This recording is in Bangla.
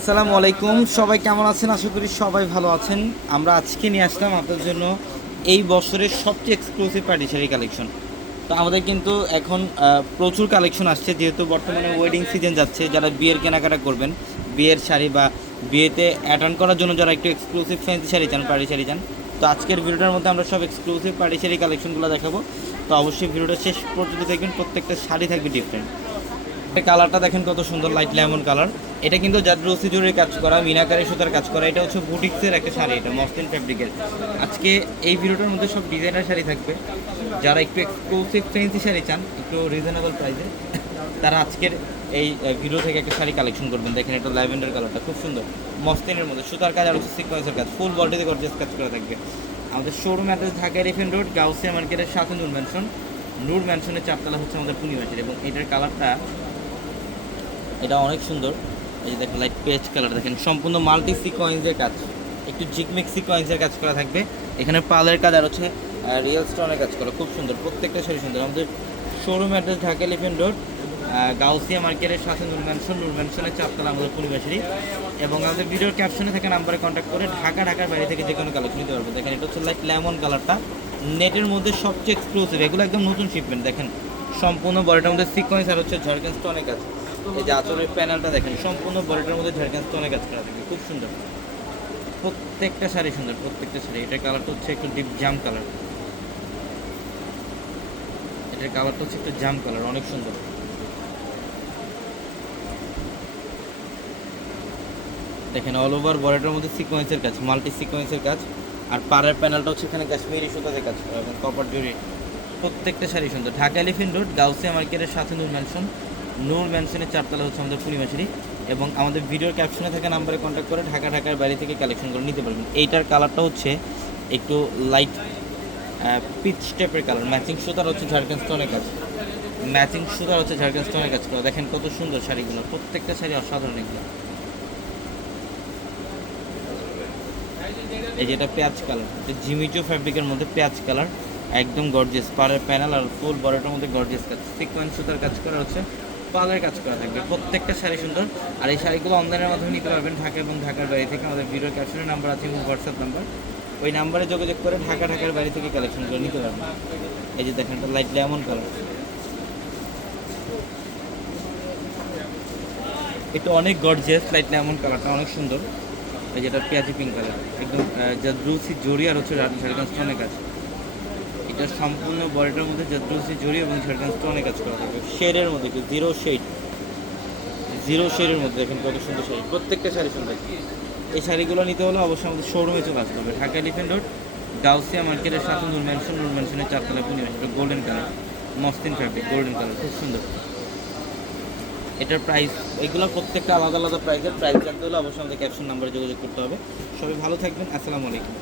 আসসালামু আলাইকুম। সবাই কেমন আছেন? আশা করি সবাই ভালো আছেন। আমরা আজকে নিয়ে আসলাম আপনাদের জন্য এই বছরের সবচেয়ে এক্সক্লুসিভ পার্টি শাড়ি কালেকশন তো আমাদের কিন্তু এখন প্রচুর কালেকশন আসছে। যেহেতু বর্তমানে ওয়েডিং সিজন যাচ্ছে, যারা বিয়ের কেনাকাটা করবেন, বিয়ের শাড়ি বা বিয়েতে অ্যাটেন্ড করার জন্য যারা একটু এক্সক্লুসিভ ফ্যান্সি শাড়ি চান পার্টি শাড়ি চান, তো আজকের ভিডিওটার মধ্যে আমরা সব এক্সক্লুসিভ পার্টি শাড়ি কালেকশনগুলো দেখাবো। তো অবশ্যই ভিডিওটা শেষ পর্যন্ত দেখবেন। প্রত্যেকটা শাড়ি থাকবে ডিফারেন্ট কালারটা দেখেন কত সুন্দর লাইট লেমন কালার এটা কিন্তু জাদ্রসি জুড়ির কাজ করা, মিনাকারি সুতার কাজ করা। এটা হচ্ছে বুটিক্সের একটা শাড়ি, এটা মসলিন ফ্যাব্রিকের আজকে এই ভিডিওটার মধ্যে সব ডিজাইনার শাড়ি থাকবে। যারা একটু এক্সক্লুসিভ ফ্যান্সি শাড়ি চান, একটু রিজনেবল প্রাইসে তারা আজকের এই ভিডিও থেকে একটা শাড়ি কালেকশন করবেন। দেখেন এটা ল্যাভেন্ডার কালারটা খুব সুন্দর। মসলিনের মধ্যে, সুতার কাজ আর হচ্ছে সিকোয়েন্সের কাজ ফুল বডিতে গর্জিয়াস কাজ করা থাকবে। আমাদের showroom address Dhaka elephant road Gausia মার্কেটের সাথে নূর ম্যানশন নূর ম্যানশনের চারতলা হচ্ছে আমাদের পূর্ণিমাসের এবং এটার কালারটা এটা অনেক সুন্দর। এই যে দেখেন লাইট পেজ কালার দেখেন, সম্পূর্ণ মাল্টি সিকোয়েন্সের কাজ। একটু জিকমিক সিকোয়েন্সের কাজ করা থাকবে। এখানে পালের কাজ আর হচ্ছে রিয়েল স্টোনের কাজ করা, খুব সুন্দর, প্রত্যেকটা শাড়ি সুন্দর। আমাদের showroom address Dhaka elephant road Gausia মার্কেটের সাথে নূর ম্যানশন নূর ম্যানশনের চারতলা আমাদের পরিবেশেরই। এবং আমাদের ভিডিওর ক্যাপশনে থাকা নাম্বারে কন্ট্যাক্ট করে ঢাকা, ঢাকার বাইরে থেকে যে কোনো কালেকশন নিতে পারব। দেখেন, এটা হচ্ছে লাইক লেমন কালারটা নেটের মধ্যে সবচেয়ে এক্সক্লুসিভ এগুলো একদম নতুন শিপমেন্ট দেখেন। সম্পূর্ণ বডিটার মধ্যে সিকোয়েন্স আর হচ্ছে ঝাড়খান স্টোনের কাজ। এই যে আচরের প্যানেলটা দেখেন, সম্পূর্ণ বডিটার মধ্যে ঝাড়খান স্টোনের কাজ করা থাকে। খুব সুন্দর। প্রত্যেকটা শাড়ি সুন্দর, প্রত্যেকটা শাড়ি। এটার কালারটা হচ্ছে একটু ডিপ জাম কালার এটার কালারটা হচ্ছে একটু জাম কালার অনেক সুন্দর। দেখেন অল ওভার বডিটার মধ্যে সিকোয়েন্সের কাজ মাল্টি সিকোয়েন্সের কাজ। আর পাড়ের প্যানেলটা হচ্ছে এখানে কাশ্মীরি সুতাতে কাজ করা এবং কপার জুড়ি। প্রত্যেকটা শাড়ি সুন্দর। ঢাকা এলিফেন্ট রোড গাউসিয়া মার্কেটের সাথে নূর ম্যানশন নূর ম্যানশনের চারতলা হচ্ছে আমাদের পূর্ণিমা শাড়ি এবং আমাদের ভিডিওর ক্যাপশনে থাকা নাম্বারে কন্ট্যাক্ট করে ঢাকা, ঢাকার বাইরে থেকে কালেকশন করে নিতে পারবেন। এইটার কালারটা হচ্ছে একটু লাইট পিচ টাইপের কালার ম্যাচিং সুতার হচ্ছে ঝাড়খান স্টোনের কাজ। ম্যাচিং সুতার হচ্ছে ঝাড়খান স্টোনের কাজ করা। দেখেন কত সুন্দর শাড়িগুলো। প্রত্যেকটা শাড়ি অসাধারণ এগুলো। এই যেটা পেঁয়াজ কালার জিমিচো ফ্যাব্রিকের মধ্যে পেঁয়াজ কালার একদম গর্জিয়াস পাড়ের প্যানেল আর ফুল বডিটার মধ্যে গর্জিয়াস কাজ। সিকোয়েন্স সুতার কাজ করা হচ্ছে। পালের কাজ করা থাকবে, প্রত্যেকটা শাড়ি সুন্দর। আর এই শাড়িগুলো অনলাইনের মাধ্যমে নিতে পারবেন ঢাকা এবং ঢাকার বাইরে থেকে। আমাদের ভিডিও ক্যাপশনের নাম্বার আছে এবং হোয়াটসঅ্যাপ নাম্বার ওই নাম্বারে যোগাযোগ করে ঢাকা, ঢাকার বাইরে থেকে কালেকশন করে নিতে পারবেন। এই যে দেখেন, এটা লাইট লেমন কালার এটা অনেক গর্জিয়াস লাইট লেমন কালারটা অনেক সুন্দর। এই যেটা পেঁয়াজি পিঙ্ক কালার একদম জাদ্রুসি জড়ি আর হচ্ছে ঝাড়খান স্টোনের কাজ। এটা সম্পূর্ণ বডিটার মধ্যে জাদ্রুসি জড়ি এবং ঝাড়খান স্টোনের কাজ করা থাকবে শেডের মধ্যে একটু জিরো শেড জিরো শেডের মধ্যে দেখেন কত সুন্দর শাড়ি। প্রত্যেকটা শাড়ি সুন্দর। এই শাড়িগুলো নিতে হলে অবশ্যই আমাদের শোরুমে চলে আসতে হবে। ঢাকা এলিফেন্ট রোড গাউসিয়া মার্কেটের সাথে নুর ম্যানশন নূর ম্যানশনের চারতলা পূর্ণিমা। এটা গোল্ডেন কালার মস্তিন ফ্যাব্রিক গোল্ডেন কালার খুব সুন্দর। এটার প্রাইস এগুলো প্রত্যেকটা আলাদা আলাদা প্রাইসের প্রাইস জানতে হলে অবশ্যই আমাদের ক্যাপশন নাম্বারে যোগাযোগ করতে হবে। সবাই ভালো থাকবেন আসসালামু আলাইকুম।